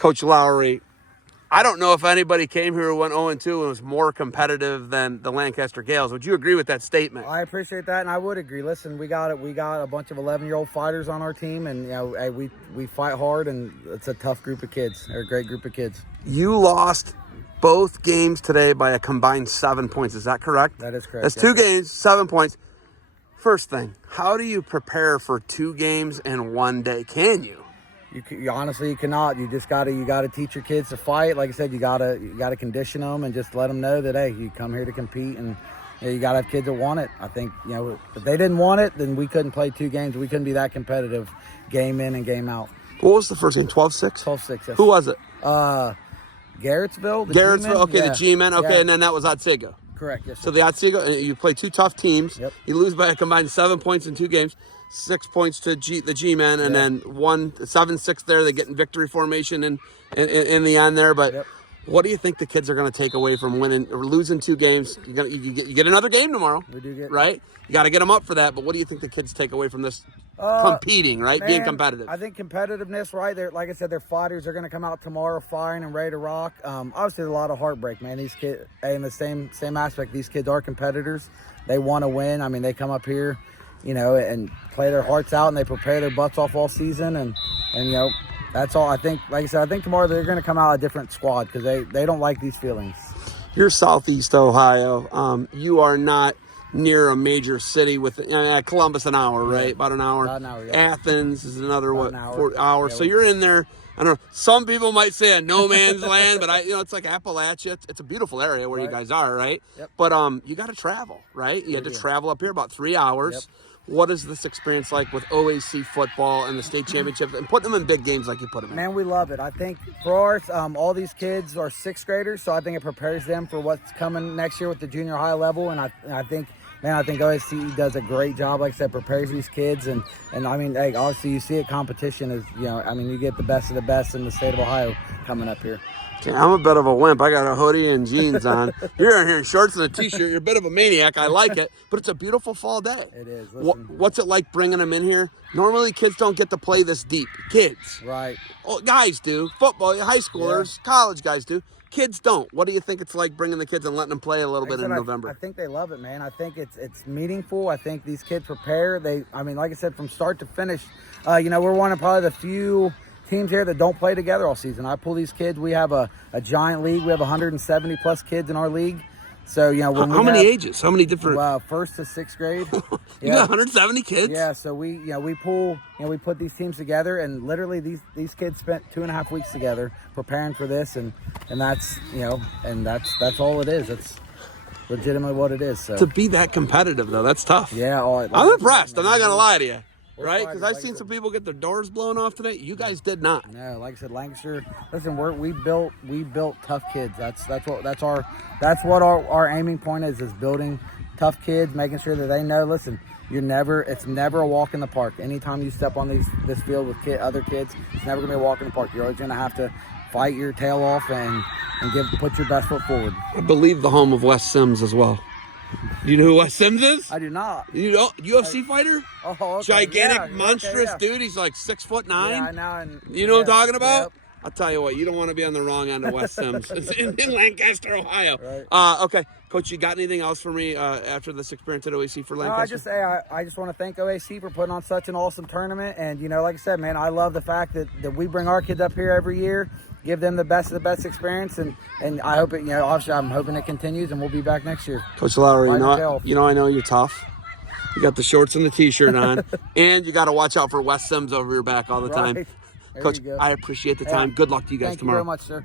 Coach Lowery, I don't know if anybody came here who went 0-2 and was more competitive than the Lancaster Gales. Would you agree with that statement? I appreciate that, and I would agree. Listen, we got a bunch of 11-year-old fighters on our team, and hey, we fight hard, and it's a tough group of kids. They're a great group of kids. You lost both games today by a combined 7 points. Is that correct? That is correct. That's two games, 7 points. First thing, how do you prepare for 2 games in 1 day? Can you? You honestly, you cannot. You just gotta teach your kids to fight. Like I said, you gotta condition them and just let them know that, hey, you come here to compete, and you gotta have kids that want it. I think if they didn't want it, then we couldn't play 2 games. We couldn't be that competitive, game in and game out. What was the first game? 12-6? 12-6. Yes. Who was it? Garrettsville. Garrettsville. Okay, yeah. the G-men. Okay, yeah. And then that was Otsego. Correct. Yes. So the Otsego, you play 2 tough teams. Yep. You lose by a combined 7 points in 2 games. 6 points to the G-men, and then 7-6 there. They get in victory formation in the end there. But what do you think the kids are going to take away from winning or losing 2 games? You get another game tomorrow. We do get right. You got to get them up for that. But what do you think the kids take away from this competing, right? Being competitive. I think competitiveness, right? They're, like I said, they're fighters. They're going to come out tomorrow firing and ready to rock. Obviously, a lot of heartbreak, man. These kids, in the same aspect, these kids are competitors. They want to win. I mean, they come up here, and play their hearts out, and they prepare their butts off all season, and that's all. I think, like I said, I think tomorrow they're going to come out a different squad because they don't like these feelings. You're Southeast Ohio. You are not near a major city with Columbus an hour, right? About an hour. About an hour, yeah. Athens is another, about what, an hour. 4 hours. Yeah, so you're in there. I don't know. Some people might say a no man's land, but it's like Appalachia. It's a beautiful area where you guys are, right? Yep. But you got to travel, right? You had to travel up here about 3 hours. Yep. What is this experience like with OAC football and the state championship and putting them in big games like you put them in? Man, we love it. I think for us, all these kids are 6th graders, so I think it prepares them for what's coming next year with the junior high level. And I think OAC does a great job. Like I said, prepares these kids. And I mean, hey, obviously you see it, competition is, you get the best of the best in the state of Ohio coming up here. Okay, I'm a bit of a wimp. I got a hoodie and jeans on. You're in here in shorts and a t-shirt. You're a bit of a maniac. I like it, but it's a beautiful fall day. It is. What's it like bringing them in here? Normally, kids don't get to play this deep. Kids. Right. Oh, guys do. Football, high schoolers, college guys do. Kids don't. What do you think it's like bringing the kids and letting them play a little bit in November? I think they love it, man. I think it's meaningful. I think these kids prepare. Like I said, from start to finish, we're one of probably the few teams here that don't play together all season. I pull these kids. We have a giant league. We have 170 plus kids in our league. So how many ages? How many different? 1st to 6th grade. You got 170 kids. Yeah. So we pull. We put these teams together, and literally these kids spent 2.5 weeks together preparing for this, and that's that's all it is. It's legitimately what it is. So to be that competitive though, that's tough. Yeah. I'm impressed. I'm not gonna lie to you. Right, because I've seen some people get their doors blown off today. You guys did not. No, like I said, Lancaster. Listen, we built tough kids. That's what our aiming point is building tough kids, making sure that they know. Listen, it's never a walk in the park. Anytime you step on this field with other kids, it's never gonna be a walk in the park. You're always gonna have to fight your tail off and put your best foot forward. I believe the home of Wes Sims as well. Do you know who Wes Sims is? I do not. You know, UFC fighter? Oh, okay. Gigantic, monstrous dude. He's like 6'9". Yeah, I know. And, you know what I'm talking about? Yep. I'll tell you what, you don't want to be on the wrong end of Wes Sims. It's in Lancaster, Ohio. Right. Okay, Coach, you got anything else for me after this experience at OAC for Lancaster? I just want to thank OAC for putting on such an awesome tournament. And, like I said, man, I love the fact that we bring our kids up here every year, give them the best of the best experience. And I hope it, obviously I'm hoping it continues, and we'll be back next year. Coach Lowery, I know you're tough. You got the shorts and the t-shirt on, and you got to watch out for Wes Sims over your back all the time. There Coach, I appreciate the time. Good luck to you guys tomorrow. Thank you very much, sir.